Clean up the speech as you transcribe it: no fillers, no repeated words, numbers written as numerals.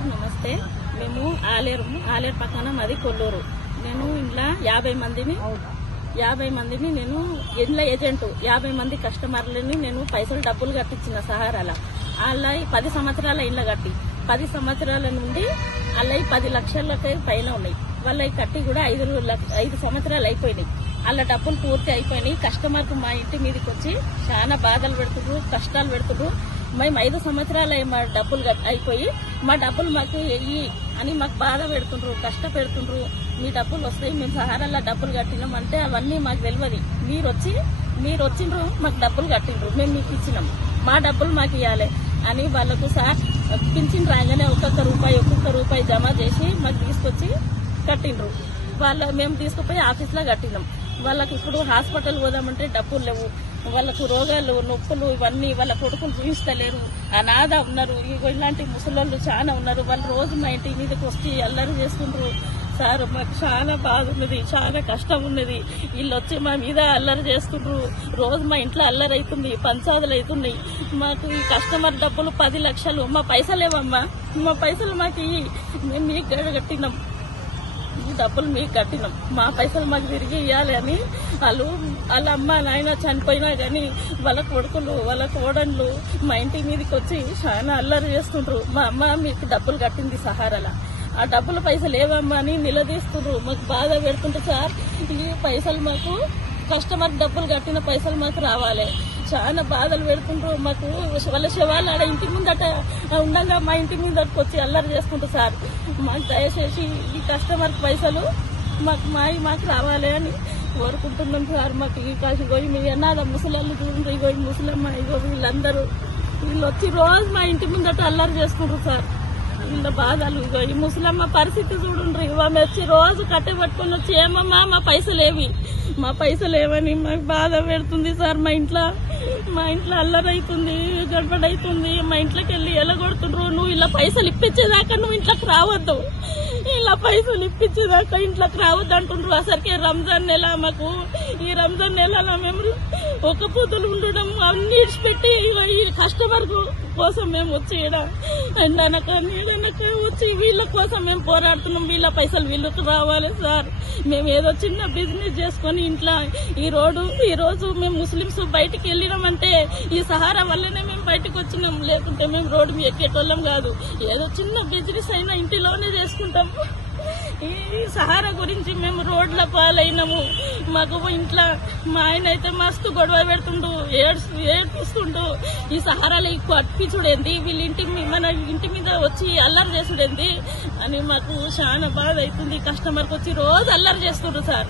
Sir నమస్తే. మేము ఆలేరు పక్కన మాది కొల్లూరు. నేను ఇంట్లో 50 మందిని నేను ఇంట్లో ఏజెంట్ 50 మంది కస్టమర్లని నేను పైసలు డబ్బులు కట్టించిన సహారాల. అలా 10 సంవత్సరాల ఇండ్ల కట్టి 10 సంవత్సరాల నుండి అలా 10 లక్షలకి పైన ఉన్నాయి. వాళ్ళకి కట్టి కూడా 5 సంవత్సరాలు అయిపోయినాయి. అలా డబ్బులు పూర్తి అయిపోయినాయి. కస్టమర్కు మా ఇంటి మీదకి వచ్చి చాలా బాధలు పెడుతున్నారు, కష్టాలు పెడుతున్నారు. మేము 5 సంవత్సరాలు మా డబ్బులు అయిపోయి మా డబ్బులు మాకు వెయ్యి అని మాకు బాధ పెడుతుండ్రు, కష్టపెడుతుండ్రు. మీ డబ్బులు వస్తాయి, మేము సహారాల్లో డబ్బులు కట్టినాం అంటే అవన్నీ మాకు తెలియదు. మీరు వచ్చిండ్రు, మాకు డబ్బులు కట్టిండ్రు, మేము మీకు ఇచ్చినాం, మా డబ్బులు మాకు ఇవ్వాలి అని వాళ్ళకు సార్ పింఛన్ రాగానే ఒక్కొక్క రూపాయి జమ చేసి మాకు తీసుకొచ్చి కట్టిండ్రు. మేము తీసుకుపోయి ఆఫీస్లో కట్టినాం. వాళ్ళకి ఇప్పుడు హాస్పిటల్ పోదామంటే డబ్బులు లేవు. వాళ్ళకు రోగాలు, నొప్పులు ఇవన్నీ వాళ్ళ కొడుకులు చూపిస్తలేరు. అనాథ ఉన్నారు. ఇలాంటి ముసలోళ్ళు చాలా ఉన్నారు. వాళ్ళు రోజు మా ఇంటి మీదకి వచ్చి అల్లరి చేస్తుండ్రు. సార్ మాకు చాలా బాధ ఉన్నది, చాలా కష్టం ఉన్నది. వీళ్ళు వచ్చి మా మీద అల్లరి చేస్తుండ్రు. రోజు మా ఇంట్లో అల్లరి అవుతుంది, పంచాదులు అవుతున్నాయి. మాకు ఈ కస్టమర్ డబ్బులు 10 లక్షలు మా పైసలేవమ్మా, మా పైసలు మాకు మేము మీకు కట్టినాం, ఈ డబ్బులు మీకు కట్టినాం, మా పైసలు మాకు తిరిగి ఇవ్వాలి అని వాళ్ళ అమ్మ నాయన చనిపోయినా గానీ వాళ్ళ కొడుకులు వాళ్ళ కోడళ్ళు మా ఇంటి మీదకి వచ్చి చాలా అల్లరి చేస్తుండ్రు. మా అమ్మ మీకు డబ్బులు కట్టింది సహారాల, ఆ డబ్బుల పైసలు ఏవమ్మా అని నిలదీస్తుండ్రు. మాకు బాధ పెడుతుంటే సార్ ఈ పైసలు మాకు కస్టమర్ డబ్బులు కట్టిన పైసలు మాకు రావాలి. చాలా బాధలు పెడుతుండ్రు. మాకు వాళ్ళ శవాలు ఆడ ఇంటి ముందట ఉండగా మా ఇంటి ముందటకు వచ్చి అల్లరి చేసుకుంటారు. సార్ మాకు దయచేసి ఈ కస్టమర్ పైసలు మాకు రావాలి అని కోరుకుంటున్నాం సార్. మాకు ఈ కాసి మీ అన్నాద ముసలాళ్ళు చూడండి, ఇగో ఈ ముసలమ్మ, ఇగో వీళ్ళు వచ్చి రోజు మా ఇంటి ముందట అల్లరి చేసుకుంటారు సార్. వీళ్ళ బాధలు ఇగో ఈ ముసలమ్మ పరిస్థితి చూడండి. ఆమె వచ్చి రోజు కట్టె పట్టుకొని వచ్చి ఏమమ్మా మా పైసలు ఏమని మాకు బాధ పెడుతుంది సార్. మా ఇంట్లో అల్లరి అవుతుంది, గడబడి అవుతుంది. మా ఇంట్లోకి వెళ్ళి ఎలగొడుతుండ్రు. నువ్వు ఇలా పైసలు ఇప్పించేదాకా నువ్వు ఇంట్లోకి రావద్దు, ఇలా పైసలు ఇప్పించేదాకా ఇంట్లోకి రావద్దు అంటుండ్రు. అసలుకే రంజాన్ నెల, మాకు ఈ రంజాన్ నెలలో మేము ఒక పూతలు ఉండడం అన్ని ఇడిచిపెట్టి ఈ కస్టమర్ కోసం మేము వచ్చి ఎండనక నీడనక వచ్చి వీళ్ళ కోసం మేము పోరాడుతున్నాం. వీళ్ళ పైసలు వీళ్ళకి రావాలి సార్. మేము ఏదో చిన్న బిజినెస్ చేసుకుని ఇంట్లో ఈ రోజు మేము ముస్లిమ్స్ బయటికి వెళ్ళినామంటే ఈ సహారా వల్లనే మేము బయటకు వచ్చినాం. లేకుంటే మేము రోడ్డు మీద ఎక్కేటోళ్ళం కాదు. ఏదో చిన్న బిజినెస్ అయినా ఇంటిలోనే చేసుకుంటాం. ఈ సహారా గురించి మేము రోడ్ల పాలైనాము. మాకు ఇంట్లో మా ఆయన అయితే మస్తు గొడవ పెడుతుండు, ఏడుస్తుండు. ఈ సహారాలో ఎక్కువ అర్పించుడేంది, మన ఇంటి మీద వచ్చి అల్లరి చేసుడేంది అని మాకు చాలా బాధ అవుతుంది. కస్టమర్కి వచ్చి రోజు అల్లరి చేస్తుండ్రు సార్.